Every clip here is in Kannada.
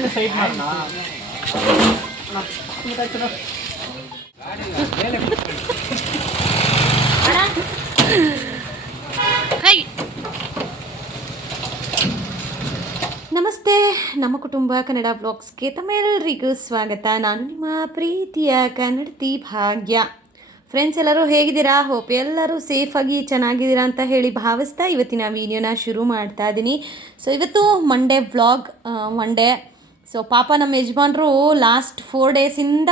ನಮಸ್ತೆ, ನಮ್ಮ ಕುಟುಂಬ ಕನ್ನಡ ಬ್ಲಾಗ್ಸ್ಗೆ ತಮ್ಮೆಲ್ಲರಿಗೂ ಸ್ವಾಗತ. ನಾನು ನಿಮ್ಮ ಪ್ರೀತಿಯ ಕನ್ನಡತಿ ಭಾಗ್ಯ. ಫ್ರೆಂಡ್ಸ್, ಎಲ್ಲರೂ ಹೇಗಿದ್ದೀರಾ? ಹೋಪ್ ಎಲ್ಲರೂ ಸೇಫಾಗಿ ಚೆನ್ನಾಗಿದ್ದೀರಾ ಅಂತ ಹೇಳಿ ಭಾವಿಸ್ತಾ ಇವತ್ತಿನ ವೀಡಿಯೋನ ಶುರು ಮಾಡ್ತಾ ಇದ್ದೀನಿ. ಸೊ ಇವತ್ತು ಮಂಡೇ ವ್ಲಾಗ್. ಮಂಡೇ ಸೊ ಪಾಪ ನಮ್ಮ ಯಜಮಾನ್ರು ಲಾಸ್ಟ್ 4 ಡೇಸಿಂದ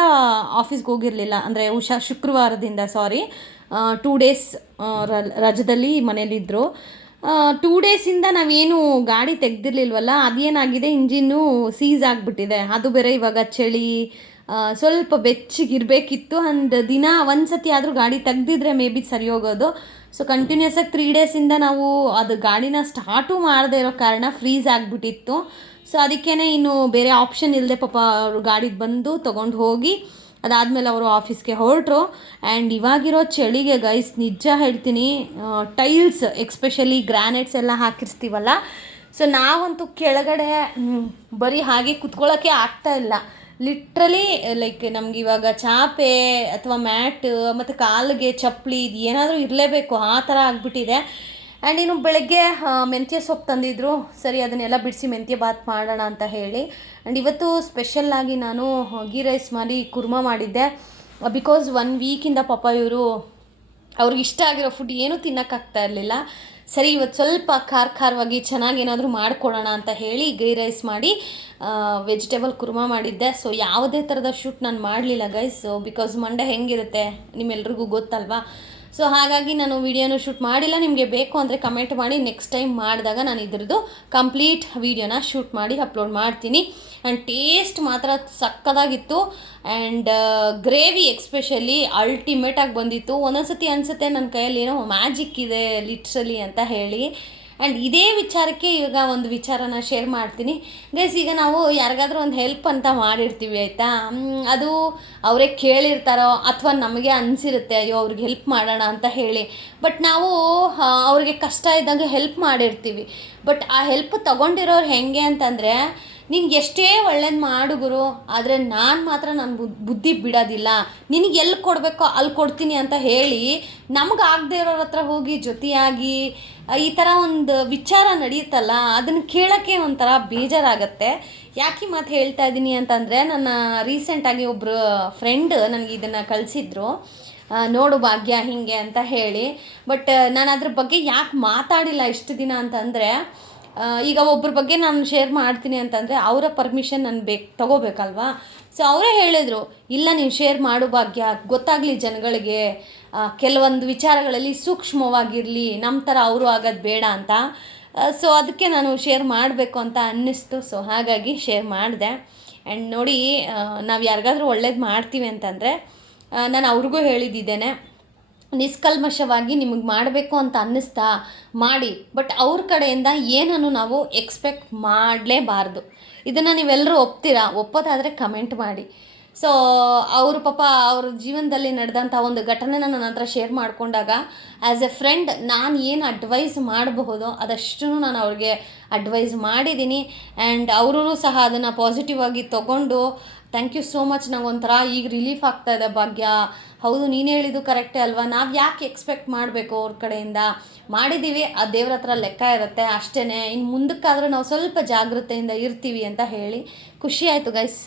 ಆಫೀಸ್ಗೆ ಹೋಗಿರಲಿಲ್ಲ. ಅಂದರೆ ಶುಕ್ರವಾರದಿಂದ 2 ಡೇಸ್ ರಜದಲ್ಲಿ ಮನೇಲಿದ್ದರು. 2 ಡೇಸಿಂದ ನಾವೇನು ಗಾಡಿ ತೆಗ್ದಿರ್ಲಿಲ್ವಲ್ಲ, ಅದೇನಾಗಿದೆ, ಇಂಜಿನ್ನು ಸೀಸ್ ಆಗಿಬಿಟ್ಟಿದೆ. ಅದು ಬೇರೆ ಇವಾಗ ಚಳಿ, ಸ್ವಲ್ಪ ಬೆಚ್ಚಗಿರಬೇಕಿತ್ತು. ಆ್ಯಂಡ್ ದಿನ ಒಂದು ಸತಿ ಆದರೂ ಗಾಡಿ ತೆಗ್ದಿದ್ರೆ ಮೇ ಬಿ ಸರಿ ಹೋಗೋದು. ಸೊ ಕಂಟಿನ್ಯೂಸ್ ಆಗಿ 3 ಡೇಸಿಂದ ನಾವು ಅದು ಗಾಡಿನ ಸ್ಟಾರ್ಟು ಮಾಡದೇ ಇರೋ ಕಾರಣ ಫ್ರೀಸ್ ಆಗಿಬಿಟ್ಟಿತ್ತು. ಸೊ ಅದಕ್ಕೇ ಇನ್ನು ಬೇರೆ ಆಪ್ಷನ್ ಇಲ್ಲದೆ ಪಾಪ ಅವರು ಗಾಡಿಗೆ ಬಂದು ತೊಗೊಂಡು ಹೋಗಿ ಅದಾದಮೇಲೆ ಅವರು ಆಫೀಸ್ಗೆ ಹೊರಟರು. ಆ್ಯಂಡ್ ಇವಾಗಿರೋ ಚಳಿಗೆ ಗೈಸ್ ನಿಜ ಹೇಳ್ತೀನಿ, ಟೈಲ್ಸ್ ಎಕ್ಸ್ಪೆಷಲಿ ಗ್ರಾನೈಟ್ಸ್ ಎಲ್ಲ ಹಾಕಿರ್ತೀವಲ್ಲ, ಸೊ ನಾವಂತೂ ಕೆಳಗಡೆ ಬರೀ ಹಾಗೆ ಕುತ್ಕೊಳ್ಳೋಕ್ಕೆ ಆಗ್ತಾಯಿಲ್ಲ. ಲಿಟ್ರಲಿ ಲೈಕ್ ನಮ್ಗೆ ಇವಾಗ ಚಾಪೆ ಅಥವಾ ಮ್ಯಾಟ್ ಮತ್ತು ಕಾಲಿಗೆ ಚಪ್ಪಲಿ ಇದು ಏನಾದರೂ ಇರಲೇಬೇಕು, ಆ ಥರ ಆಗಿಬಿಟ್ಟಿದೆ. ಆ್ಯಂಡ್ ಇನ್ನು ಬೆಳಗ್ಗೆ ಮೆಂತ್ಯ ಸೊಪ್ಪು ತಂದಿದ್ರು. ಸರಿ, ಅದನ್ನೆಲ್ಲ ಬಿಡಿಸಿ ಮೆಂತ್ಯ ಬಾತ್ ಮಾಡೋಣ ಅಂತ ಹೇಳಿ. ಆ್ಯಂಡ್ ಇವತ್ತು ಸ್ಪೆಷಲ್ಲಾಗಿ ನಾನು ಗೀ ರೈಸ್ ಮಾಡಿ ಕುರ್ಮಾ ಮಾಡಿದ್ದೆ. ಬಿಕಾಸ್ 1 ವೀಕಿಂದ ಪಾಪ ಅವ್ರಿಗೆ ಇಷ್ಟ ಆಗಿರೋ ಫುಡ್ ಏನೂ ತಿನ್ನೋಕ್ಕಾಗ್ತಾ ಇರಲಿಲ್ಲ. ಸರಿ, ಇವತ್ತು ಸ್ವಲ್ಪ ಖಾರವಾಗಿ ಚೆನ್ನಾಗಿ ಏನಾದರೂ ಮಾಡಿಕೊಡೋಣ ಅಂತ ಹೇಳಿ ಗೀ ರೈಸ್ ಮಾಡಿ ವೆಜಿಟೇಬಲ್ ಕುರ್ಮಾ ಮಾಡಿದ್ದೆ. ಸೊ ಯಾವುದೇ ಥರದ ಶೂಟ್ ನಾನು ಮಾಡಲಿಲ್ಲ ಗೈಸ್. ಬಿಕಾಸ್ ಮಂಡೇ ಹೆಂಗಿರುತ್ತೆ ನಿಮ್ಮೆಲ್ರಿಗೂ ಗೊತ್ತಲ್ವಾ. ಸೊ ಹಾಗಾಗಿ ನಾನು ವೀಡಿಯೋನು ಶೂಟ್ ಮಾಡಿಲ್ಲ. ನಿಮಗೆ ಬೇಕು ಅಂದರೆ ಕಮೆಂಟ್ ಮಾಡಿ, ನೆಕ್ಸ್ಟ್ ಟೈಮ್ ಮಾಡಿದಾಗ ನಾನು ಇದ್ರದ್ದು ಕಂಪ್ಲೀಟ್ ವೀಡಿಯೋನ ಶೂಟ್ ಮಾಡಿ ಅಪ್ಲೋಡ್ ಮಾಡ್ತೀನಿ. ಆ್ಯಂಡ್ ಟೇಸ್ಟ್ ಮಾತ್ರ ಸಕ್ಕದಾಗಿತ್ತು. ಆ್ಯಂಡ್ ಗ್ರೇವಿ ಎಕ್ಸ್ಪೆಷಲಿ ಅಲ್ಟಿಮೇಟಾಗಿ ಬಂದಿತ್ತು. ಒಂದೊಂದು ಸತಿ ಅನಿಸುತ್ತೆ ನನ್ನ ಕೈಯಲ್ಲಿ ಏನೋ ಮ್ಯಾಜಿಕ್ ಇದೆ ಲಿಟ್ರಲಿ ಅಂತ ಹೇಳಿ. ಆ್ಯಂಡ್ ಇದೇ ವಿಚಾರಕ್ಕೆ ಈಗ ಒಂದು ವಿಚಾರನ ಶೇರ್ ಮಾಡ್ತೀನಿ ಗೈಸ್. ಈಗ ನಾವು ಯಾರಿಗಾದ್ರೂ ಒಂದು ಹೆಲ್ಪ್ ಅಂತ ಮಾಡಿರ್ತೀವಿ ಆಯಿತಾ, ಅದು ಅವರೇ ಕೇಳಿರ್ತಾರೋ ಅಥವಾ ನಮಗೆ ಅನಿಸಿರುತ್ತೆ ಅಯ್ಯೋ ಅವ್ರಿಗೆ ಹೆಲ್ಪ್ ಮಾಡೋಣ ಅಂತ ಹೇಳಿ. ಬಟ್ ನಾವು ಅವ್ರಿಗೆ ಕಷ್ಟ ಇದ್ದಾಗ ಹೆಲ್ಪ್ ಮಾಡಿರ್ತೀವಿ. ಬಟ್ ಆ ಹೆಲ್ಪ್ ತೊಗೊಂಡಿರೋರು ಹೇಗೆ ಅಂತಂದರೆ, ನಿನ್ಗೆ ಎಷ್ಟೇ ಒಳ್ಳೇದು ಮಾಡು ಗುರು, ಆದರೆ ನಾನು ಮಾತ್ರ ನನ್ನ ಬುದ್ಧಿ ಬಿಡೋದಿಲ್ಲ, ನಿನಗೆ ಎಲ್ಲಿ ಕೊಡಬೇಕೋ ಅಲ್ಲಿ ಕೊಡ್ತೀನಿ ಅಂತ ಹೇಳಿ ನಮ್ಗೆ ಆಗದೆ ಇರೋರ ಹತ್ರ ಹೋಗಿ ಜೊತೆಯಾಗಿ ಈ ಥರ ಒಂದು ವಿಚಾರ ನಡೆಯುತ್ತಲ್ಲ, ಅದನ್ನು ಕೇಳೋಕ್ಕೆ ಒಂಥರ ಬೇಜಾರಾಗತ್ತೆ. ಯಾಕೆ ಮಾತು ಹೇಳ್ತಾ ಇದ್ದೀನಿ ಅಂತಂದರೆ, ನನ್ನ ರೀಸೆಂಟಾಗಿ ಒಬ್ಬರು ಫ್ರೆಂಡ್ ನನಗೆ ಇದನ್ನು ಕಳಿಸಿದ್ರು, ನೋಡು ಭಾಗ್ಯ ಹೀಗೆ ಅಂತ ಹೇಳಿ. ಬಟ್ ನಾನು ಅದ್ರ ಬಗ್ಗೆ ಯಾಕೆ ಮಾತಾಡಿಲ್ಲ ಇಷ್ಟು ದಿನ ಅಂತಂದರೆ, ಈಗ ಒಬ್ಬರ ಬಗ್ಗೆ ನಾನು ಶೇರ್ ಮಾಡ್ತೀನಿ ಅಂತಂದರೆ ಅವರ ಪರ್ಮಿಷನ್ ನಾನು ತೊಗೋಬೇಕಲ್ವಾ. ಸೊ ಅವರೇ ಹೇಳಿದರು, ಇಲ್ಲ ನೀನು ಶೇರ್ ಮಾಡು ಭಾಗ್ಯ, ಗೊತ್ತಾಗಲಿ ಜನಗಳಿಗೆ, ಕೆಲವೊಂದು ವಿಚಾರಗಳಲ್ಲಿ ಸೂಕ್ಷ್ಮವಾಗಿರಲಿ, ನಮ್ಮ ಥರ ಅವರು ಆಗೋದು ಬೇಡ ಅಂತ. ಸೊ ಅದಕ್ಕೆ ನಾನು ಶೇರ್ ಮಾಡಬೇಕು ಅಂತ ಅನ್ನಿಸ್ತು. ಸೊ ಹಾಗಾಗಿ ಶೇರ್ ಮಾಡಿದೆ. ಆ್ಯಂಡ್ ನೋಡಿ, ನಾವು ಯಾರಿಗಾದ್ರೂ ಒಳ್ಳೇದು ಮಾಡ್ತೀವಿ ಅಂತಂದರೆ, ನಾನು ಅವ್ರಿಗೂ ಹೇಳಿದ್ದೇನೆ, ನಿಷ್ಕಲ್ಮಶವಾಗಿ ನಿಮಗೆ ಮಾಡಬೇಕು ಅಂತ ಅನ್ನಿಸ್ತಾ ಮಾಡಿ. ಬಟ್ ಅವ್ರ ಕಡೆಯಿಂದ ಏನನ್ನು ನಾವು ಎಕ್ಸ್ಪೆಕ್ಟ್ ಮಾಡಲೇಬಾರ್ದು. ಇದನ್ನು ನೀವೆಲ್ಲರೂ ಒಪ್ತೀರಾ? ಒಪ್ಪೋದಾದರೆ ಕಮೆಂಟ್ ಮಾಡಿ. ಸೊ ಅವರು ಪಾಪ ಅವ್ರ ಜೀವನದಲ್ಲಿ ನಡೆದಂಥ ಒಂದು ಘಟನೆನ ನನ್ನ ಹತ್ರ ಶೇರ್ ಮಾಡಿಕೊಂಡಾಗ ಆ್ಯಸ್ ಎ ಫ್ರೆಂಡ್ ನಾನು ಏನು ಅಡ್ವೈಸ್ ಮಾಡಬಹುದೋ ಅದಷ್ಟು ನಾನು ಅವ್ರಿಗೆ ಅಡ್ವೈಸ್ ಮಾಡಿದ್ದೀನಿ. ಆ್ಯಂಡ್ ಅವರೂ ಸಹ ಅದನ್ನು ಪಾಸಿಟಿವ್ ಆಗಿ ತೊಗೊಂಡು ಥ್ಯಾಂಕ್ ಯು ಸೋ ಮಚ್, ನಂಗೊಂಥರ ಈಗ ರಿಲೀಫ್ ಆಗ್ತಾಯಿದೆ ಭಾಗ್ಯ, ಹೌದು ನೀನು ಹೇಳಿದ್ದು ಕರೆಕ್ಟೇ ಅಲ್ವಾ, ನಾವು ಯಾಕೆ ಎಕ್ಸ್ಪೆಕ್ಟ್ ಮಾಡಬೇಕು ಅವ್ರ ಕಡೆಯಿಂದ, ಮಾಡಿದ್ದೀವಿ, ಆ ದೇವ್ರ ಹತ್ರ ಲೆಕ್ಕ ಇರುತ್ತೆ ಅಷ್ಟೇ. ಇನ್ನು ಮುಂದಕ್ಕಾದರೂ ನಾವು ಸ್ವಲ್ಪ ಜಾಗೃತೆಯಿಂದ ಇರ್ತೀವಿ ಅಂತ ಹೇಳಿ ಖುಷಿ ಆಯಿತು ಗೈಸ್.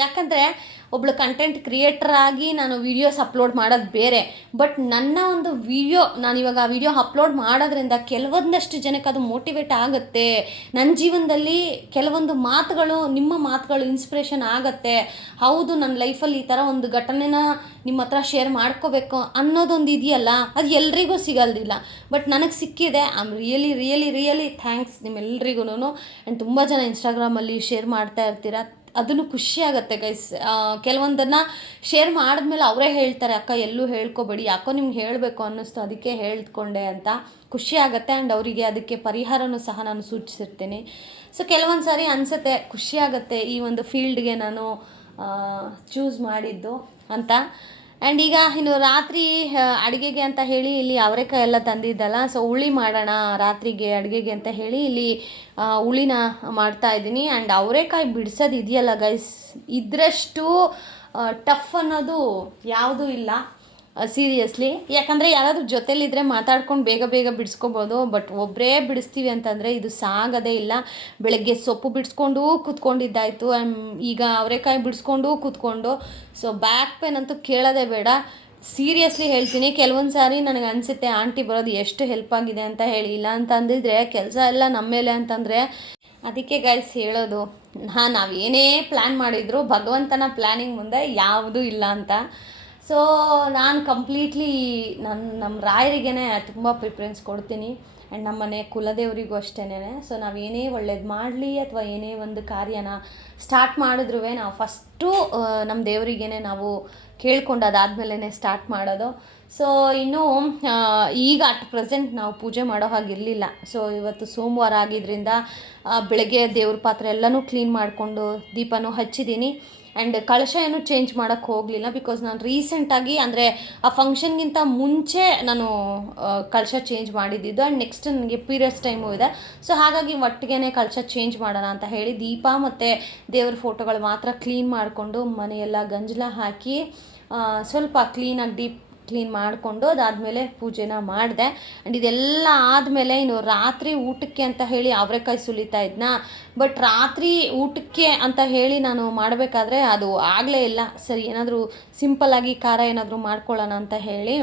ಯಾಕಂದರೆ ಒಬ್ಳು ಕಂಟೆಂಟ್ ಕ್ರಿಯೇಟರ್ ಆಗಿ ನಾನು ವೀಡಿಯೋಸ್ ಅಪ್ಲೋಡ್ ಮಾಡೋದು ಬೇರೆ. ಬಟ್ ನನ್ನ ಒಂದು ನಾನಿವಾಗ ಆ ವಿಡಿಯೋ ಅಪ್ಲೋಡ್ ಮಾಡೋದ್ರಿಂದ ಕೆಲವೊಂದಷ್ಟು ಜನಕ್ಕೆ ಅದು ಮೋಟಿವೇಟ್ ಆಗುತ್ತೆ. ನನ್ನ ಜೀವನದಲ್ಲಿ ಕೆಲವೊಂದು ಮಾತುಗಳು, ನಿಮ್ಮ ಮಾತುಗಳು ಇನ್ಸ್ಪಿರೇಷನ್ ಆಗುತ್ತೆ. ಹೌದು, ನನ್ನ ಲೈಫಲ್ಲಿ ಈ ಥರ ಒಂದು ಘಟನೆನ ನಿಮ್ಮ ಹತ್ರ ಶೇರ್ ಮಾಡ್ಕೋಬೇಕು ಅನ್ನೋದೊಂದು ಇದೆಯಲ್ಲ, ಅದು ಎಲ್ರಿಗೂ ಸಿಗೋದಿಲ್ಲ. ಬಟ್ ನನಗೆ ಸಿಕ್ಕಿದೆ. ಐ ಆಮ್ ರಿಯಲಿ ಥ್ಯಾಂಕ್ಸ್ ನಿಮ್ಮೆಲ್ರಿಗೂ. ಆ್ಯಂಡ್ ತುಂಬ ಜನ ಇನ್ಸ್ಟಾಗ್ರಾಮಲ್ಲಿ ಶೇರ್ ಮಾಡ್ತಾ ಇರ್ತೀರ, ಅದನ್ನು ಖುಷಿ ಆಗುತ್ತೆ ಗೈಸ್. ಕೆಲವೊಂದನ್ನು ಶೇರ್ ಮಾಡಿದ್ಮೇಲೆ ಅವರೇ ಹೇಳ್ತಾರೆ, ಅಕ್ಕ ಎಲ್ಲೂ ಹೇಳ್ಕೊಬೇಡಿ, ಯಾಕೋ ನಿಮ್ಗೆ ಹೇಳಬೇಕು ಅನ್ನಿಸ್ತು ಅದಕ್ಕೆ ಹೇಳ್ಕೊಂಡೆ ಅಂತ. ಖುಷಿ ಆಗುತ್ತೆ. ಆ್ಯಂಡ್ ಅವರಿಗೆ ಅದಕ್ಕೆ ಪರಿಹಾರನೂ ಸಹ ನಾನು ಸೂಚಿಸಿರ್ತೀನಿ. ಸೊ ಕೆಲವೊಂದು ಸಾರಿ ಅನಿಸುತ್ತೆ, ಖುಷಿ ಆಗುತ್ತೆ ಈ ಒಂದು ಫೀಲ್ಡ್ಗೆ ನಾನು ಚೂಸ್ ಮಾಡಿದ್ದು ಅಂತ. ಆ್ಯಂಡ್ ಈಗ ಇನ್ನು ರಾತ್ರಿ ಅಡುಗೆಗೆ ಅಂತ ಹೇಳಿ ಇಲ್ಲಿ ಅವರೆಕಾಯಿ ಎಲ್ಲ ತಂದಿದ್ದಲ್ಲ, ಸೊ ಹುಳಿ ಮಾಡೋಣ ರಾತ್ರಿಗೆ ಅಡುಗೆಗೆ ಅಂತ ಹೇಳಿ ಇಲ್ಲಿ ಹುಳಿನ ಮಾಡ್ತಾಯಿದ್ದೀನಿ. ಆ್ಯಂಡ್ ಅವರೆಕಾಯಿ ಬಿಡಿಸೋದು ಇದೆಯಲ್ಲ ಗೈಸ್, ಇದರಷ್ಟು ಟಫ್ ಅನ್ನೋದು ಯಾವುದೂ ಇಲ್ಲ ಸೀರಿಯಸ್ಲಿ. ಯಾಕಂದರೆ ಯಾರಾದರೂ ಜೊತೆಲಿದ್ದರೆ ಮಾತಾಡ್ಕೊಂಡು ಬೇಗ ಬೇಗ ಬಿಡಿಸ್ಕೊಬೋದು. ಬಟ್ ಒಬ್ಬರೇ ಬಿಡಿಸ್ತೀವಿ ಅಂತಂದರೆ ಇದು ಸಾಗೋದೇ ಇಲ್ಲ. ಬೆಳಗ್ಗೆ ಸೊಪ್ಪು ಬಿಡಿಸ್ಕೊಂಡು ಕೂತ್ಕೊಂಡಿದ್ದಾಯಿತು, ಈಗ ಅವರೆಕಾಯಿ ಬಿಡಿಸ್ಕೊಂಡು ಕೂತ್ಕೊಂಡು, ಸೊ ಬ್ಯಾಕ್ ಪೇನ್ ಅಂತೂ ಕೇಳೋದೇ ಬೇಡ. ಸೀರಿಯಸ್ಲಿ ಹೇಳ್ತೀನಿ, ಕೆಲವೊಂದು ಸಾರಿ ನನಗೆ ಅನಿಸುತ್ತೆ ಆಂಟಿ ಬರೋದು ಎಷ್ಟು ಹೆಲ್ಪ್ ಆಗಿದೆ ಅಂತ ಹೇಳಿ. ಇಲ್ಲ ಅಂತಂದಿದ್ರೆ ಕೆಲಸ ಎಲ್ಲ ನಮ್ಮ ಮೇಲೆ ಅಂತಂದರೆ, ಅದಕ್ಕೆ ಗೈಸ್ ಹೇಳೋದು, ನಾವೇನೇ ಪ್ಲ್ಯಾನ್ ಮಾಡಿದ್ರು ಭಗವಂತನ ಪ್ಲ್ಯಾನಿಂಗ್ ಮುಂದೆ ಯಾವುದೂ ಇಲ್ಲ ಅಂತ. ಸೊ ನಾನು ಕಂಪ್ಲೀಟ್ಲಿ ನಮ್ಮ ರಾಯರಿಗೇ ತುಂಬ ಪ್ರಿಫರೆನ್ಸ್ ಕೊಡ್ತೀನಿ. ಆ್ಯಂಡ್ ನಮ್ಮ ಮನೆ ಕುಲದೇವರಿಗೂ ಅಷ್ಟೇನೆ. ಸೊ ನಾವೇನೇ ಒಳ್ಳೇದು ಮಾಡಲಿ ಅಥವಾ ಏನೇ ಒಂದು ಕಾರ್ಯನ ಸ್ಟಾರ್ಟ್ ಮಾಡಿದ್ರೂ ನಾವು ಫಸ್ಟು ನಮ್ಮ ದೇವರಿಗೇ ನಾವು ಕೇಳ್ಕೊಂಡು ಅದಾದಮೇಲೆ ಸ್ಟಾರ್ಟ್ ಮಾಡೋದು. ಸೊ ಇನ್ನೂ ಈಗ ಅಟ್ ಪ್ರೆಸೆಂಟ್ ನಾವು ಪೂಜೆ ಮಾಡೋ ಹಾಗಿರಲಿಲ್ಲ. ಸೊ ಇವತ್ತು ಸೋಮವಾರ ಆಗಿದ್ದರಿಂದ ಬೆಳಗ್ಗೆ ದೇವ್ರ ಪಾತ್ರೆ ಎಲ್ಲನೂ ಕ್ಲೀನ್ ಮಾಡಿಕೊಂಡು ದೀಪನೂ ಹಚ್ಚಿದ್ದೀನಿ. ಆ್ಯಂಡ್ ಕಳಶ ಏನು ಚೇಂಜ್ ಮಾಡೋಕ್ಕೆ ಹೋಗಲಿಲ್ಲ, ಬಿಕಾಸ್ ನಾನು ರೀಸೆಂಟಾಗಿ ಅಂದರೆ ಆ ಫಂಕ್ಷನ್ಗಿಂತ ಮುಂಚೆ ನಾನು ಕಳಶ ಚೇಂಜ್ ಮಾಡಿದ್ದಿದ್ದು. ಆ್ಯಂಡ್ ನೆಕ್ಸ್ಟ್ ನನಗೆ ಪೀರಿಯಡ್ಸ್ ಟೈಮು ಇದೆ. ಸೊ ಹಾಗಾಗಿ ಒಟ್ಟಿಗೆ ಕಳಶ ಚೇಂಜ್ ಮಾಡೋಣ ಅಂತ ಹೇಳಿ ದೀಪ ಮತ್ತು ದೇವ್ರ ಫೋಟೋಗಳು ಮಾತ್ರ ಕ್ಲೀನ್ ಮಾಡಿಕೊಂಡು ಮನೆಯೆಲ್ಲ ಗಂಜಲ ಹಾಕಿ ಸ್ವಲ್ಪ ಕ್ಲೀನಾಗಿ ಕ್ಲೀನ್ ಮಾಡಿಕೊಂಡು ಅದಾದಮೇಲೆ ಪೂಜೆನ ಮಾಡಿದೆ. ಆ್ಯಂಡ್ ಇದೆಲ್ಲ ಆದಮೇಲೆ ಇನ್ನು ರಾತ್ರಿ ಊಟಕ್ಕೆ ಅಂತ ಹೇಳಿ ಅವರೆಕಾಯಿ ಸುಲಿತಾ ಇದ್ನ. ಬಟ್ ರಾತ್ರಿ ಊಟಕ್ಕೆ ಅಂತ ಹೇಳಿ ನಾನು ಮಾಡಬೇಕಾದ್ರೆ ಅದು ಆಗಲೇ ಇಲ್ಲ. ಸರಿ, ಏನಾದರೂ ಸಿಂಪಲ್ಲಾಗಿ ಖಾರ ಏನಾದರೂ ಮಾಡ್ಕೊಳ್ಳೋಣ ಅಂತ ಹೇಳಿ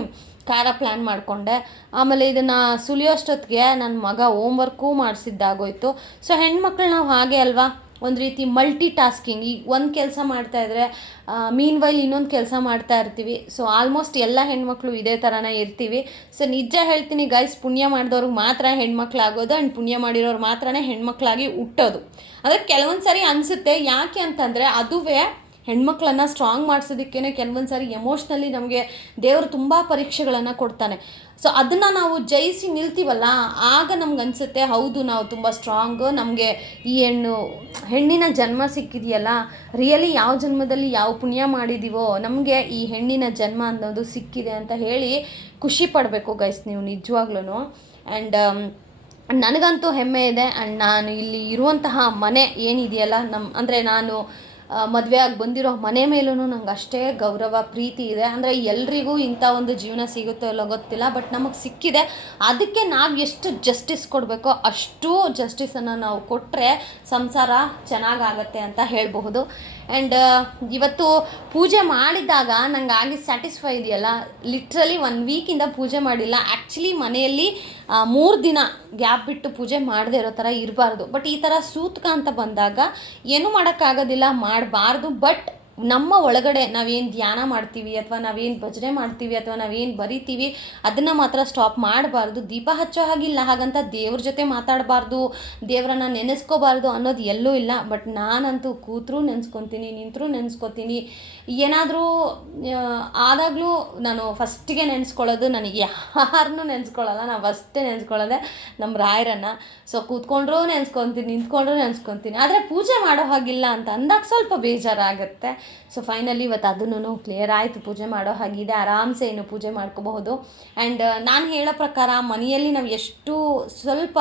ಖಾರ ಪ್ಲ್ಯಾನ್ ಮಾಡಿಕೊಂಡೆ. ಆಮೇಲೆ ಇದನ್ನು ಸುಲಿಯೋಷ್ಟೊತ್ತಿಗೆ ನನ್ನ ಮಗ ಹೋಮ್ವರ್ಕೂ ಮಾಡಿಸಿದ್ದಾಗೋಯ್ತು. ಸೊ ಹೆಣ್ಮಕ್ಳು ನಾವು ಹಾಗೆ ಅಲ್ವಾ, ಒಂದು ರೀತಿ ಮಲ್ಟಿ ಟಾಸ್ಕಿಂಗ್. ಈಗ ಒಂದು ಕೆಲಸ ಮಾಡ್ತಾಯಿದ್ರೆ ಮೀನ್ ವೈಲ್ ಇನ್ನೊಂದು ಕೆಲಸ ಮಾಡ್ತಾ ಇರ್ತೀವಿ. ಸೊ ಆಲ್ಮೋಸ್ಟ್ ಎಲ್ಲ ಹೆಣ್ಮಕ್ಳು ಇದೇ ಥರನೇ ಇರ್ತೀವಿ. ಸೊ ನಿಜ ಹೇಳ್ತೀನಿ ಗೈಸ್, ಪುಣ್ಯ ಮಾಡಿದವ್ರಿಗೆ ಮಾತ್ರ ಹೆಣ್ಮಕ್ಳಾಗೋದು, ಆ್ಯಂಡ್ ಪುಣ್ಯ ಮಾಡಿರೋರು ಮಾತ್ರ ಹೆಣ್ಮಕ್ಳಾಗಿ ಹುಟ್ಟೋದು. ಅಂದರೆ ಕೆಲವೊಂದು ಸಾರಿ ಅನಿಸುತ್ತೆ, ಯಾಕೆ ಅಂತಂದರೆ ಅದುವೇ ಹೆಣ್ಮಕ್ಳನ್ನು ಸ್ಟ್ರಾಂಗ್ ಮಾಡಿಸೋದಕ್ಕೇ ಕೆಲವೊಂದು ಸಾರಿ ಎಮೋಷ್ನಲಿ ನಮಗೆ ದೇವರು ತುಂಬ ಪರೀಕ್ಷೆಗಳನ್ನು ಕೊಡ್ತಾನೆ. ಸೊ ಅದನ್ನು ನಾವು ಜಯಿಸಿ ನಿಲ್ತೀವಲ್ಲ, ಆಗ ನಮ್ಗೆ ಅನಿಸುತ್ತೆ ಹೌದು ನಾವು ತುಂಬ ಸ್ಟ್ರಾಂಗು, ನಮಗೆ ಈ ಹೆಣ್ಣಿನ ಜನ್ಮ ಸಿಕ್ಕಿದೆಯಲ್ಲ, ರಿಯಲಿ ಯಾವ ಜನ್ಮದಲ್ಲಿ ಯಾವ ಪುಣ್ಯ ಮಾಡಿದ್ದೀವೋ ನಮಗೆ ಈ ಹೆಣ್ಣಿನ ಜನ್ಮ ಅನ್ನೋದು ಸಿಕ್ಕಿದೆ ಅಂತ ಹೇಳಿ ಖುಷಿ ಪಡಬೇಕು ಗೈಸ್ ನೀವು ನಿಜವಾಗ್ಲೂ. ಆ್ಯಂಡ್ ನನಗಂತೂ ಹೆಮ್ಮೆ ಇದೆ. ಆ್ಯಂಡ್ ನಾನು ಇಲ್ಲಿ ಇರುವಂತಹ ಮನೆ ಏನಿದೆಯಲ್ಲ, ಅಂದರೆ ನಾನು ಮದುವೆ ಆಗಿ ಬಂದಿರೋ ಮನೆ ಮೇಲೂ ನಂಗೆ ಅಷ್ಟೇ ಗೌರವ ಪ್ರೀತಿ ಇದೆ. ಅಂದರೆ ಎಲ್ರಿಗೂ ಇಂಥ ಒಂದು ಜೀವನ ಸಿಗುತ್ತೋ ಇಲ್ಲೋ ಗೊತ್ತಿಲ್ಲ, ಬಟ್ ನಮಗೆ ಸಿಕ್ಕಿದೆ. ಅದಕ್ಕೆ ನಾವು ಎಷ್ಟು ಜಸ್ಟಿಸ್ ಕೊಡಬೇಕೋ ಅಷ್ಟು ಜಸ್ಟಿಸನ್ನು ನಾವು ಕೊಟ್ಟರೆ ಸಂಸಾರ ಚೆನ್ನಾಗಾಗತ್ತೆ ಅಂತ ಹೇಳಬಹುದು. ಆ್ಯಂಡ್ ಇವತ್ತು ಪೂಜೆ ಮಾಡಿದಾಗ ನಂಗೆ ಆಗಿ ಸ್ಯಾಟಿಸ್ಫೈ ಇದೆಯಲ್ಲ, ಲಿಟ್ರಲಿ 1 ವೀಕಿಂದ ಪೂಜೆ ಮಾಡಿಲ್ಲ. ಆ್ಯಕ್ಚುಲಿ ಮನೆಯಲ್ಲಿ 3 ದಿನ ಗ್ಯಾಪ್ ಬಿಟ್ಟು ಪೂಜೆ ಮಾಡದೇ ಇರೋ ಥರ ಇರಬಾರ್ದು. ಬಟ್ ಈ ಥರ ಸೂತಕ ಅಂತ ಬಂದಾಗ ಏನೂ ಮಾಡೋಕ್ಕಾಗೋದಿಲ್ಲ, ಮಾಡಬಾರ್ದು. ಬಟ್ ನಮ್ಮ ಒಳಗಡೆ ನಾವೇನು ಧ್ಯಾನ ಮಾಡ್ತೀವಿ ಅಥವಾ ನಾವೇನು ಭಜನೆ ಮಾಡ್ತೀವಿ ಅಥವಾ ನಾವೇನು ಬರಿತೀವಿ ಅದನ್ನು ಮಾತ್ರ ಸ್ಟಾಪ್ ಮಾಡಬಾರ್ದು. ದೀಪ ಹಚ್ಚೋ ಹಾಗಿಲ್ಲ, ಹಾಗಂತ ದೇವ್ರ ಜೊತೆ ಮಾತಾಡಬಾರ್ದು, ದೇವರನ್ನು ನೆನೆಸ್ಕೋಬಾರ್ದು ಅನ್ನೋದು ಎಲ್ಲೂ ಇಲ್ಲ. ಬಟ್ ನಾನಂತೂ ಕೂತ್ರೂ ನೆನೆಸ್ಕೊತೀನಿ, ನಿಂತರೂ ನೆನೆಸ್ಕೊತೀನಿ. ಏನಾದರೂ ಆದಾಗಲೂ ನಾನು ಫಸ್ಟಿಗೆ ನೆನೆಸ್ಕೊಳ್ಳೋದು, ನನಗೆ ಯಾರನ್ನೂ ನೆನೆಸ್ಕೊಳ್ಳಲ್ಲ, ನಾವು ಫಸ್ಟೇ ನೆನೆಸ್ಕೊಳ್ಳೋದೆ ನಮ್ಮ ರಾಯರನ್ನು. ಸೊ ಕೂತ್ಕೊಂಡ್ರೂ ನೆನೆಸ್ಕೊತೀನಿ, ನಿಂತ್ಕೊಂಡ್ರೂ ನೆನೆಸ್ಕೊತೀನಿ. ಆದರೆ ಪೂಜೆ ಮಾಡೋ ಹಾಗಿಲ್ಲ ಅಂತ ಅಂದಾಗ ಸ್ವಲ್ಪ ಬೇಜಾರಾಗುತ್ತೆ. ಸೊ ಫೈನಲಿ ಇವತ್ತು ಅದನ್ನು ಕ್ಲಿಯರ್ ಆಯಿತು, ಪೂಜೆ ಮಾಡೋ ಹಾಗಿದೆ, ಆರಾಮ್ಸೆ ಇನ್ನು ಪೂಜೆ ಮಾಡ್ಕೋಬಹುದು. ಆ್ಯಂಡ್ ನಾನು ಹೇಳೋ ಪ್ರಕಾರ ಮನೆಯಲ್ಲಿ ನಾವು ಎಷ್ಟು ಸ್ವಲ್ಪ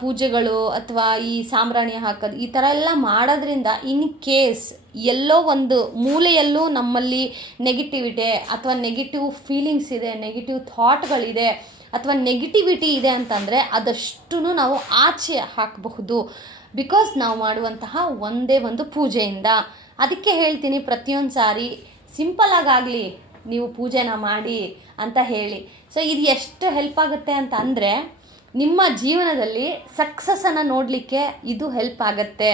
ಪೂಜೆಗಳು ಅಥವಾ ಈ ಸಾಂಬ್ರಾಣಿ ಹಾಕೋದು ಈ ಥರ ಎಲ್ಲ ಮಾಡೋದ್ರಿಂದ ಇನ್ ಕೇಸ್ ಎಲ್ಲೋ ಒಂದು ಮೂಲೆಯಲ್ಲೂ ನಮ್ಮಲ್ಲಿ ನೆಗೆಟಿವಿಟಿ ಅಥವಾ ನೆಗೆಟಿವ್ ಫೀಲಿಂಗ್ಸ್ ಇದೆ, ನೆಗೆಟಿವ್ ಥಾಟ್ಗಳಿದೆ ಅಥವಾ ನೆಗೆಟಿವಿಟಿ ಇದೆ ಅಂತಂದರೆ ಅದಷ್ಟು ನಾವು ಆಚೆ ಹಾಕಬಹುದು. ಬಿಕಾಸ್ ನಾವು ಮಾಡುವಂತಹ ಒಂದೇ ಒಂದು ಪೂಜೆಯಿಂದ. ಅದಕ್ಕೆ ಹೇಳ್ತೀನಿ ಪ್ರತಿಯೊಂದು ಸಾರಿ ಸಿಂಪಲಾಗಲಿ ನೀವು ಪೂಜೆನ ಮಾಡಿ ಅಂತ ಹೇಳಿ. ಸೊ ಇದು ಎಷ್ಟು ಹೆಲ್ಪ್ ಆಗುತ್ತೆ ಅಂತ ಅಂದರೆ ನಿಮ್ಮ ಜೀವನದಲ್ಲಿ ಸಕ್ಸಸ್ಸನ್ನು ನೋಡಲಿಕ್ಕೆ ಇದು ಹೆಲ್ಪ್ ಆಗುತ್ತೆ.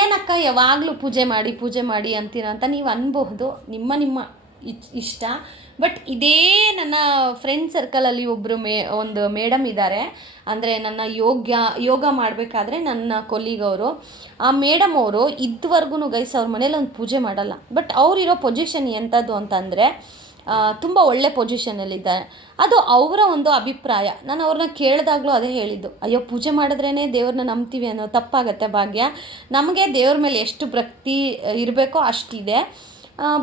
ಏನಕ್ಕ ಯಾವಾಗಲೂ ಪೂಜೆ ಮಾಡಿ ಅಂತೀರ ಅಂತ ನೀವು ಅನ್ಬಹುದು, ನಿಮ್ಮ ಇಷ್ಟ. ಬಟ್ ಇದೇ ನನ್ನ ಫ್ರೆಂಡ್ ಸರ್ಕಲಲ್ಲಿ ಒಂದು ಮೇಡಮ್ ಇದ್ದಾರೆ. ಅಂದರೆ ನನ್ನ ಯೋಗ ಮಾಡಬೇಕಾದ್ರೆ ನನ್ನ ಕೊಲೀಗವರು, ಆ ಮೇಡಮ್ ಅವರು ಇದುವರೆಗೂ ಗೈಸ್ ಅವ್ರ ಮನೇಲಿ ಒಂದು ಪೂಜೆ ಮಾಡಲ್ಲ. ಬಟ್ ಅವರಿರೋ ಪೊಸಿಷನ್ ಎಂಥದ್ದು ಅಂತಂದರೆ ತುಂಬ ಒಳ್ಳೆ ಪೊಸಿಷನಲ್ಲಿದ್ದಾರೆ. ಅದು ಅವರ ಒಂದು ಅಭಿಪ್ರಾಯ. ನಾನು ಅವ್ರನ್ನ ಕೇಳಿದಾಗಲೂ ಅದೇ ಹೇಳಿದ್ದು, ಅಯ್ಯೋ ಪೂಜೆ ಮಾಡಿದ್ರೇ ದೇವ್ರನ್ನ ನಂಬ್ತೀವಿ ಅನ್ನೋ ತಪ್ಪಾಗತ್ತೆ ಭಾಗ್ಯ. ನಮಗೆ ದೇವ್ರ ಮೇಲೆ ಎಷ್ಟು ಭಕ್ತಿ ಇರಬೇಕೋ ಅಷ್ಟಿದೆ.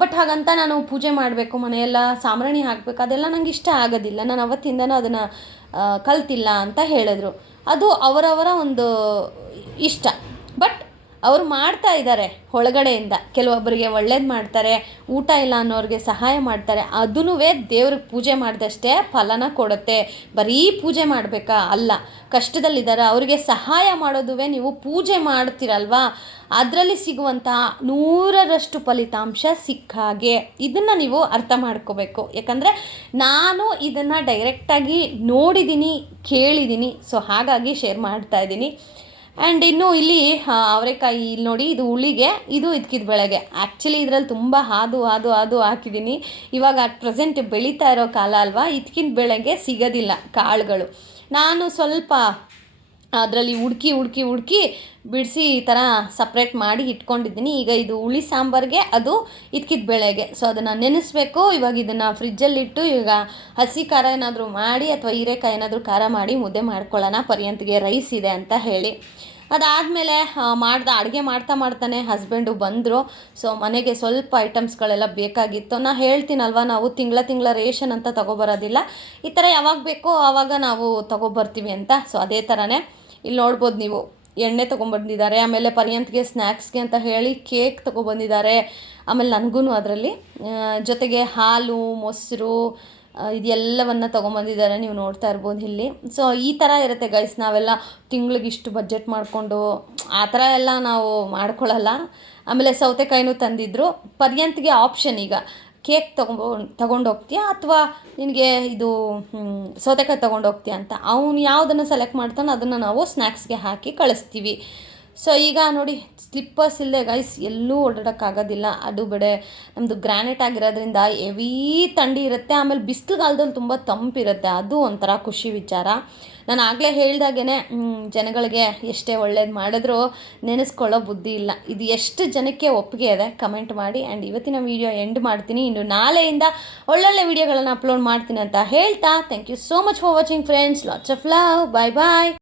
ಬಟ್ ಹಾಗಂತ ನಾನು ಪೂಜೆ ಮಾಡಬೇಕು, ಮನೆಯೆಲ್ಲ ಸಾಂಬ್ರಾಣಿ ಹಾಕಬೇಕು, ಅದೆಲ್ಲ ನಂಗೆ ಇಷ್ಟ ಆಗೋದಿಲ್ಲ. ನಾನು ಅವತ್ತಿಂದನೂ ಅದನ್ನು ಕಲ್ತಿಲ್ಲ ಅಂತ ಹೇಳಿದ್ರು. ಅದು ಅವರವರ ಒಂದು ಇಷ್ಟ. ಬಟ್ ಅವರು ಮಾಡ್ತಾ ಇದ್ದಾರೆ ಒಳಗಡೆಯಿಂದ. ಕೆಲವೊಬ್ಬರಿಗೆ ಒಳ್ಳೇದು ಮಾಡ್ತಾರೆ, ಊಟ ಇಲ್ಲ ಅನ್ನೋರಿಗೆ ಸಹಾಯ ಮಾಡ್ತಾರೆ. ಅದೂ ದೇವ್ರಿಗೆ ಪೂಜೆ ಮಾಡಿದಷ್ಟೇ ಫಲನ ಕೊಡುತ್ತೆ. ಬರೀ ಪೂಜೆ ಮಾಡಬೇಕಾ? ಅಲ್ಲ. ಕಷ್ಟದಲ್ಲಿದ್ದಾರೆ ಅವರಿಗೆ ಸಹಾಯ ಮಾಡೋದುವೇ ನೀವು ಪೂಜೆ ಮಾಡ್ತೀರಲ್ವಾ, ಅದರಲ್ಲಿ ಸಿಗುವಂಥ 100ರಷ್ಟು ಫಲಿತಾಂಶ ಸಿಕ್ಕ ಹಾಗೆ. ಇದನ್ನು ನೀವು ಅರ್ಥ ಮಾಡ್ಕೋಬೇಕು. ಯಾಕಂದರೆ ನಾನು ಇದನ್ನು ಡೈರೆಕ್ಟಾಗಿ ನೋಡಿದ್ದೀನಿ, ಕೇಳಿದ್ದೀನಿ. ಸೊ ಹಾಗಾಗಿ ಶೇರ್ ಮಾಡ್ತಾ ಇದ್ದೀನಿ. ಆ್ಯಂಡ್ ಇನ್ನು ಇಲ್ಲಿ ಅವರೆಕಾಯಿ ಇಲ್ಲಿ ನೋಡಿ, ಇದು ಹುಳಿಗೆ, ಇದು ಇದಕ್ಕಿದ ಬೆಳೆಗೆ. ಆ್ಯಕ್ಚುಲಿ ಇದರಲ್ಲಿ ತುಂಬ ಹಾದು ಹಾಕಿದ್ದೀನಿ. ಇವಾಗ ಅಟ್ ಪ್ರೆಸೆಂಟ್ ಬೆಳೀತಾ ಇರೋ ಕಾಲ ಅಲ್ವಾ, ಇದಕ್ಕಿನ ಬೆಳೆಗೆ ಸಿಗೋದಿಲ್ಲ ಕಾಳುಗಳು. ನಾನು ಸ್ವಲ್ಪ ಅದರಲ್ಲಿ ಹುಡುಕಿ ಬಿಡಿಸಿ ಈ ಥರ ಸಪ್ರೇಟ್ ಮಾಡಿ ಇಟ್ಕೊಂಡಿದ್ದೀನಿ. ಈಗ ಇದು ಹುಳಿ ಸಾಂಬಾರಿಗೆ, ಅದು ಇದಕ್ಕಿದ ಬೆಳೆಗೆ. ಸೊ ಅದನ್ನು ನೆನೆಸ್ಬೇಕು. ಇವಾಗ ಇದನ್ನು ಫ್ರಿಜ್ಜಲ್ಲಿಟ್ಟು ಈಗ ಹಸಿ ಖಾರ ಏನಾದರೂ ಮಾಡಿ ಅಥವಾ ಹೀರೆಕಾಯಿ ಏನಾದರೂ ಖಾರ ಮಾಡಿ ಮುದ್ದೆ ಮಾಡ್ಕೊಳ್ಳೋಣ, ಪರ್ಯಂತಿಗೆ ರೈಸ್ ಇದೆ ಅಂತ ಹೇಳಿ. ಅದಾದಮೇಲೆ ಅಡುಗೆ ಮಾಡ್ತಾನೆ ಹಸ್ಬೆಂಡು ಬಂದರು. ಸೊ ಮನೆಗೆ ಸ್ವಲ್ಪ ಐಟಮ್ಸ್ಗಳೆಲ್ಲ ಬೇಕಾಗಿತ್ತು. ನಾನು ಹೇಳ್ತೀನಲ್ವ, ನಾವು ತಿಂಗಳ ರೇಷನ್ ಅಂತ ತೊಗೊಬರೋದಿಲ್ಲ. ಈ ಥರ ಯಾವಾಗ ಬೇಕೋ ಆವಾಗ ನಾವು ತೊಗೊಬರ್ತೀವಿ ಅಂತ. ಸೊ ಅದೇ ಥರನೇ ಇಲ್ಲಿ ನೋಡ್ಬೋದು ನೀವು, ಎಣ್ಣೆ ತೊಗೊಂಬಂದಿದ್ದಾರೆ. ಆಮೇಲೆ ಪರ್ಯಂತ್ಗೆ ಸ್ನ್ಯಾಕ್ಸ್ಗೆ ಅಂತ ಹೇಳಿ ಕೇಕ್ ತೊಗೊಬಂದಿದ್ದಾರೆ. ಆಮೇಲೆ ನನಗೂ ಅದರಲ್ಲಿ ಜೊತೆಗೆ ಹಾಲು, ಮೊಸರು, ಇದೆಲ್ಲವನ್ನು ತೊಗೊಂಬಂದಿದ್ದಾರೆ. ನೀವು ನೋಡ್ತಾ ಇರ್ಬೋದು ಇಲ್ಲಿ. ಸೊ ಈ ಥರ ಇರುತ್ತೆ ಗೈಸ್. ನಾವೆಲ್ಲ ತಿಂಗಳಿಗಿಷ್ಟು ಬಜೆಟ್ ಮಾಡಿಕೊಂಡು ಆ ಥರ ಎಲ್ಲ ನಾವು ಮಾಡ್ಕೊಳ್ಳಲ್ಲ. ಆಮೇಲೆ ಸೌತೆಕಾಯಿನೂ ತಂದಿದ್ದರು. ಪರ್ಯಂತ್ಗೆ ಆಪ್ಷನ್, ಈಗ ಕೇಕ್ ತೊಗೊಂಡು ಹೋಗ್ತೀಯಾ ಅಥವಾ ನಿನಗೆ ಇದು ಸೌತೆಕಾಯಿ ತೊಗೊಂಡು ಹೋಗ್ತೀಯಾ ಅಂತ. ಅವನು ಯಾವುದನ್ನು ಸೆಲೆಕ್ಟ್ ಮಾಡ್ತಾನೋ ಅದನ್ನು ನಾವು ಸ್ನ್ಯಾಕ್ಸ್ಗೆ ಹಾಕಿ ಕಳಿಸ್ತೀವಿ. ಸೊ ಈಗ ನೋಡಿ, ಸ್ಲಿಪ್ಪರ್ಸ್ ಇಲ್ಲದೆ ಗೈಸ್ ಎಲ್ಲೂ ಓಡಾಡೋಕ್ಕಾಗೋದಿಲ್ಲ. ಅದು ಬಿಡೆ ನಮ್ಮದು ಗ್ರಾನೈಟ್ ಆಗಿರೋದ್ರಿಂದ ಹೆವೀ ಥಂಡಿ ಇರುತ್ತೆ. ಆಮೇಲೆ ಬಿಸಿಲುಗಾಲದಲ್ಲಿ ತುಂಬ ತಂಪಿರುತ್ತೆ. ಅದು ಒಂಥರ ಖುಷಿ ವಿಚಾರ. ನಾನು ಆಗಲೇ ಹೇಳ್ದಾಗೇ ಜನಗಳಿಗೆ ಎಷ್ಟೇ ಒಳ್ಳೇದು ಮಾಡಿದ್ರೂ ನೆನೆಸ್ಕೊಳ್ಳೋ ಬುದ್ಧಿ ಇಲ್ಲ. ಇದು ಎಷ್ಟು ಜನಕ್ಕೆ ಒಪ್ಪಿಗೆ ಇದೆ ಕಮೆಂಟ್ ಮಾಡಿ. ಆ್ಯಂಡ್ ಇವತ್ತಿನ ವೀಡಿಯೋ ಎಂಡ್ ಮಾಡ್ತೀನಿ. ಇನ್ನು ನಾಳೆಯಿಂದ ಒಳ್ಳೊಳ್ಳೆ ವೀಡಿಯೋಗಳನ್ನು ಅಪ್ಲೋಡ್ ಮಾಡ್ತೀನಿ ಅಂತ ಹೇಳ್ತಾ, thank you so much for watching friends. Lots of love. Bye bye.